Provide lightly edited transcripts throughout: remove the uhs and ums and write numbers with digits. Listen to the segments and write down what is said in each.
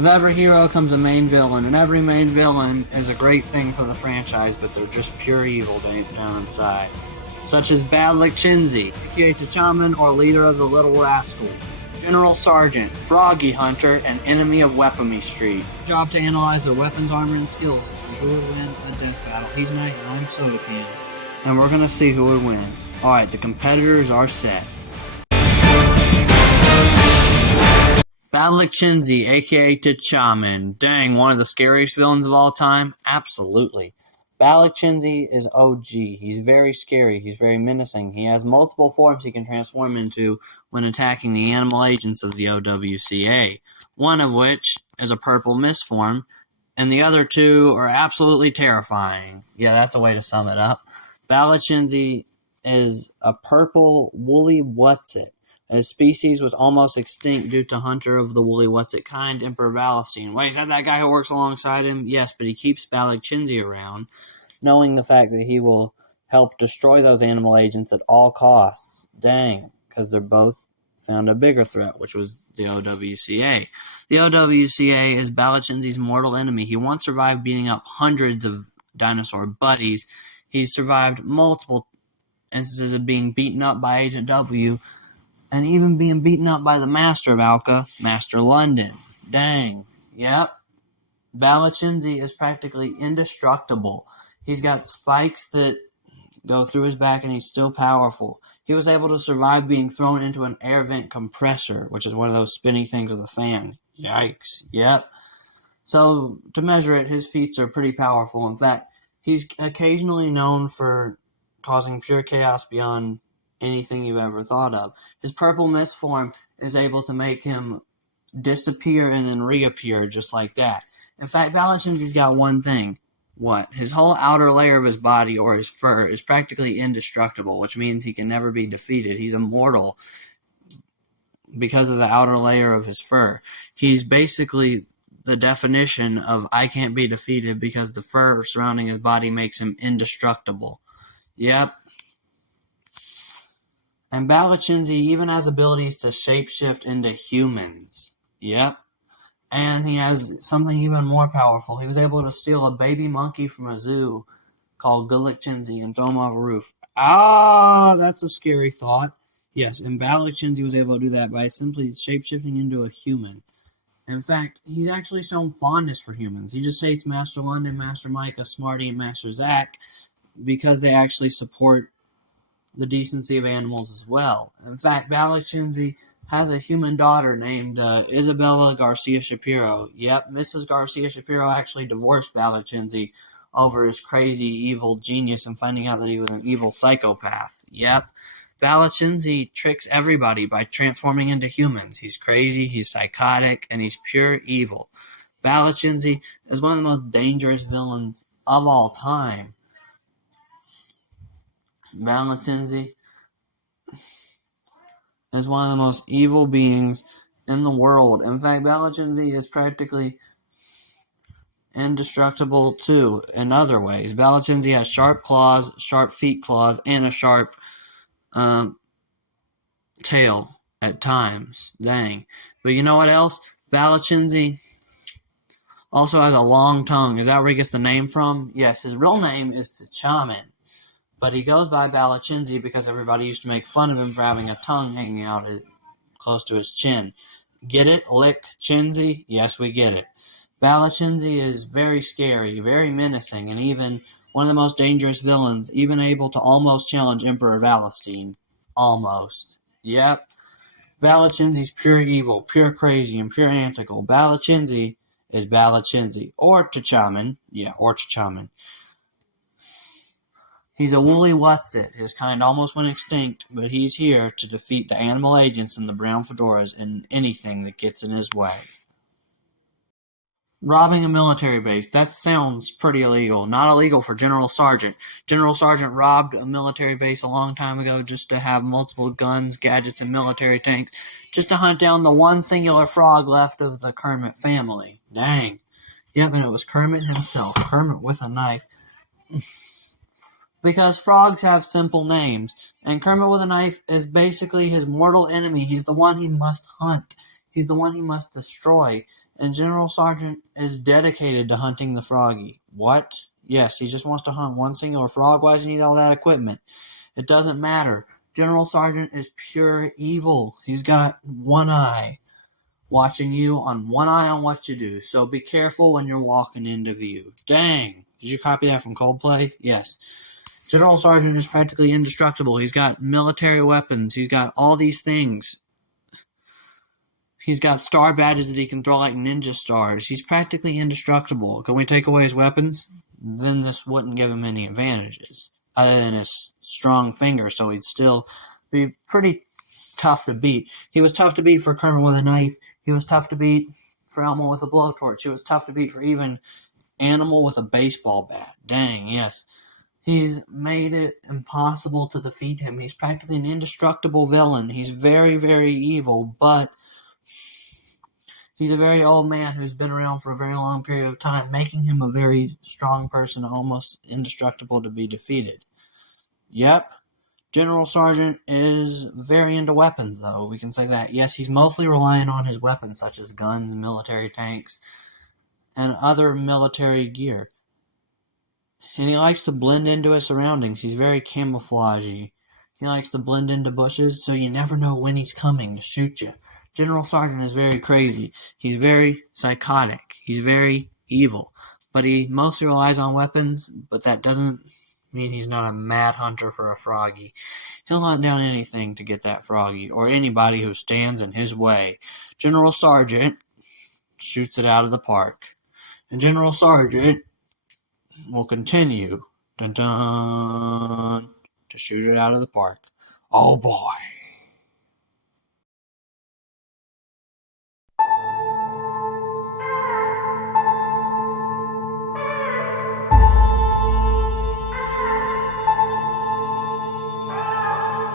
With every hero comes a main villain, and every main villain is a great thing for the franchise, but they're just pure evil down inside. Such as Bad Lycchinzy, aka T'Chaman, or leader of the Little Rascals. General Sargent, Froggy Hunter, and enemy of Weapamee Street. Job to analyze their weapons, armor, and skills to see who would win a death battle. He's Knight and I'm Soda Can. And we're gonna see who would win. Alright, the competitors are set. Bad Lycchinzy, aka T'Chaman. Dang, one of the scariest villains of all time? Absolutely. Bad Lycchinzy is OG. He's very scary. He's very menacing. He has multiple forms he can transform into when attacking the animal agents of the OWCA. One of which is a purple mist form, and the other two are absolutely terrifying. Yeah, that's a way to sum it up. Bad Lycchinzy is a purple woolly whatsit. His species was almost extinct due to hunter of the woolly whatsit kind, Emperor Valestine. Wait, is that guy who works alongside him? Yes, but he keeps Bad Lycchinzy around, knowing the fact that he will help destroy those animal agents at all costs. Dang, because they're both found a bigger threat, which was the OWCA. The OWCA is Bad Lycchinzy's mortal enemy. He once survived beating up hundreds of dinosaur buddies. He's survived multiple instances of being beaten up by Agent W, and even being beaten up by the master of Owca, Master London. Dang. Yep. Bad Lycchinzy is practically indestructible. He's got spikes that go through his back, and he's still powerful. He was able to survive being thrown into an air vent compressor, which is one of those spinny things with a fan. Yikes. Yep. So, to measure it, his feats are pretty powerful. In fact, he's occasionally known for causing pure chaos beyond anything you've ever thought of. His purple mist form is able to make him disappear and then reappear just like that. In fact, Bad Lycchinzy's got one thing. What? His whole outer layer of his body, or his fur, is practically indestructible, which means he can never be defeated. He's immortal because of the outer layer of his fur. He's basically the definition of I can't be defeated because the fur surrounding his body makes him indestructible. Yep. And Bad Lycchinzy even has abilities to shapeshift into humans. Yep. And he has something even more powerful. He was able to steal a baby monkey from a zoo called Lycchinzy and throw him off a roof. Ah, that's a scary thought. Yes, and Bad Lycchinzy was able to do that by simply shapeshifting into a human. In fact, he's actually shown fondness for humans. He just hates Master London, Master Micah, Smarty, and Master Zack because they actually support the decency of animals as well. In fact, Bad Lycchinzy has a human daughter named Isabella Garcia Shapiro. Yep, Mrs. Garcia Shapiro actually divorced Bad Lycchinzy over his crazy evil genius and finding out that he was an evil psychopath. Yep. Bad Lycchinzy tricks everybody by transforming into humans. He's crazy, he's psychotic, and he's pure evil. Bad Lycchinzy is one of the most dangerous villains of all time. Bad Lycchinzy is one of the most evil beings in the world. In fact, Bad Lycchinzy is practically indestructible too in other ways. Bad Lycchinzy has sharp claws, sharp feet claws, and a sharp tail at times. Dang. But you know what else? Bad Lycchinzy also has a long tongue. Is that where he gets the name from? Yes, his real name is T'Chaman. But he goes by Bad Lycchinzy because everybody used to make fun of him for having a tongue hanging out close to his chin. Get it? Lycchinzy? Yes, we get it. Bad Lycchinzy is very scary, very menacing, and even one of the most dangerous villains, even able to almost challenge Emperor Valestine. Almost. Yep. Bad Lycchinzy's pure evil, pure crazy, and pure antical. Bad Lycchinzy is Bad Lycchinzy. Or T'Chaman. Yeah, or T'Chaman. He's a woolly whatsit. His kind almost went extinct, but he's here to defeat the animal agents and the brown fedoras and anything that gets in his way. Robbing a military base. That sounds pretty illegal. Not illegal for General Sargent. General Sargent robbed a military base a long time ago just to have multiple guns, gadgets, and military tanks, just to hunt down the one singular frog left of the Kermit family. Dang. Yep, and it was Kermit himself. Kermit with a knife. Because frogs have simple names, and Kermit with a knife is basically his mortal enemy. He's the one he must hunt. He's the one he must destroy. And General Sargent is dedicated to hunting the froggy. What? Yes, he just wants to hunt one singular frog. Why does he need all that equipment? It doesn't matter. General Sargent is pure evil. He's got one eye watching you on one eye on what you do. So be careful when you're walking into view. Dang. Did you copy that from Coldplay? Yes. General Sargent is practically indestructible. He's got military weapons. He's got all these things. He's got star badges that he can throw like ninja stars. He's practically indestructible. Can we take away his weapons? Then this wouldn't give him any advantages other than his strong fingers, so he'd still be pretty tough to beat. He was tough to beat for Kermit with a knife. He was tough to beat for Elmo with a blowtorch. He was tough to beat for even Animal with a baseball bat. Dang, yes. He's made it impossible to defeat him. He's practically an indestructible villain. He's very, very evil, but he's a very old man who's been around for a very long period of time, making him a very strong person, almost indestructible to be defeated. Yep. General Sargent is very into weapons, though. We can say that. Yes, he's mostly relying on his weapons, such as guns, military tanks, and other military gear. And he likes to blend into his surroundings. He's very camouflagey. He likes to blend into bushes, so you never know when he's coming to shoot you. General Sargent is very crazy. He's very psychotic. He's very evil. But he mostly relies on weapons, but that doesn't mean he's not a mad hunter for a froggy. He'll hunt down anything to get that froggy, or anybody who stands in his way. General Sargent shoots it out of the park. And General Sargent will continue to shoot it out of the park. Oh boy.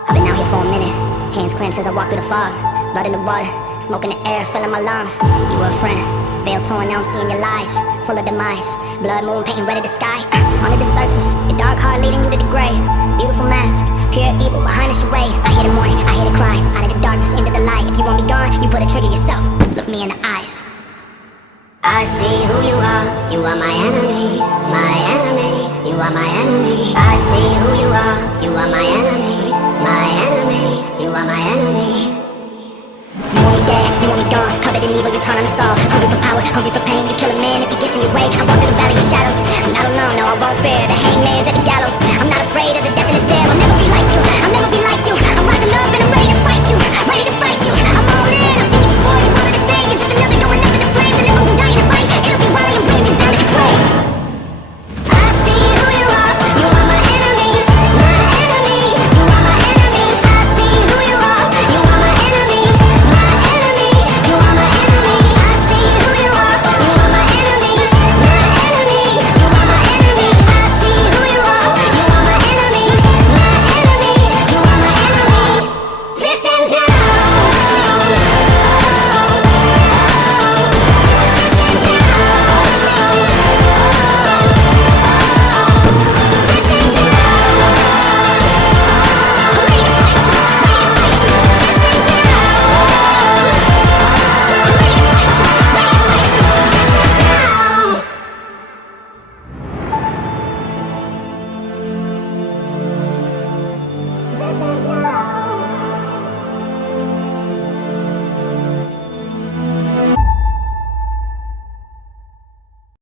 I've been out here for a minute, hands clenched as I walk through the fog. Blood in the water, smoke in the air, filling my lungs. You were a friend, veil torn, now I'm seeing your lies, full of demise. Blood moon painting red of the sky, under the surface, your dark heart leading you to the grave. Beautiful mask, pure evil behind the charade. I hear the mourning, I hear the cries, out of the darkness into the light. If you want me gone, you put a trigger yourself, look me in the eyes. I see who you are my enemy, my enemy. You are my enemy, I see who you are my enemy, my enemy. You are my enemy. You want me dead, you want me gone, covered in evil, you turn on us all. Hungry for power, hungry for pain, you kill a man if he gets in your way. I walk through the valley of shadows, I'm not alone, no I won't fear the hangman's at the gallows. I'm not afraid of the death in the stare, I'll never be like you.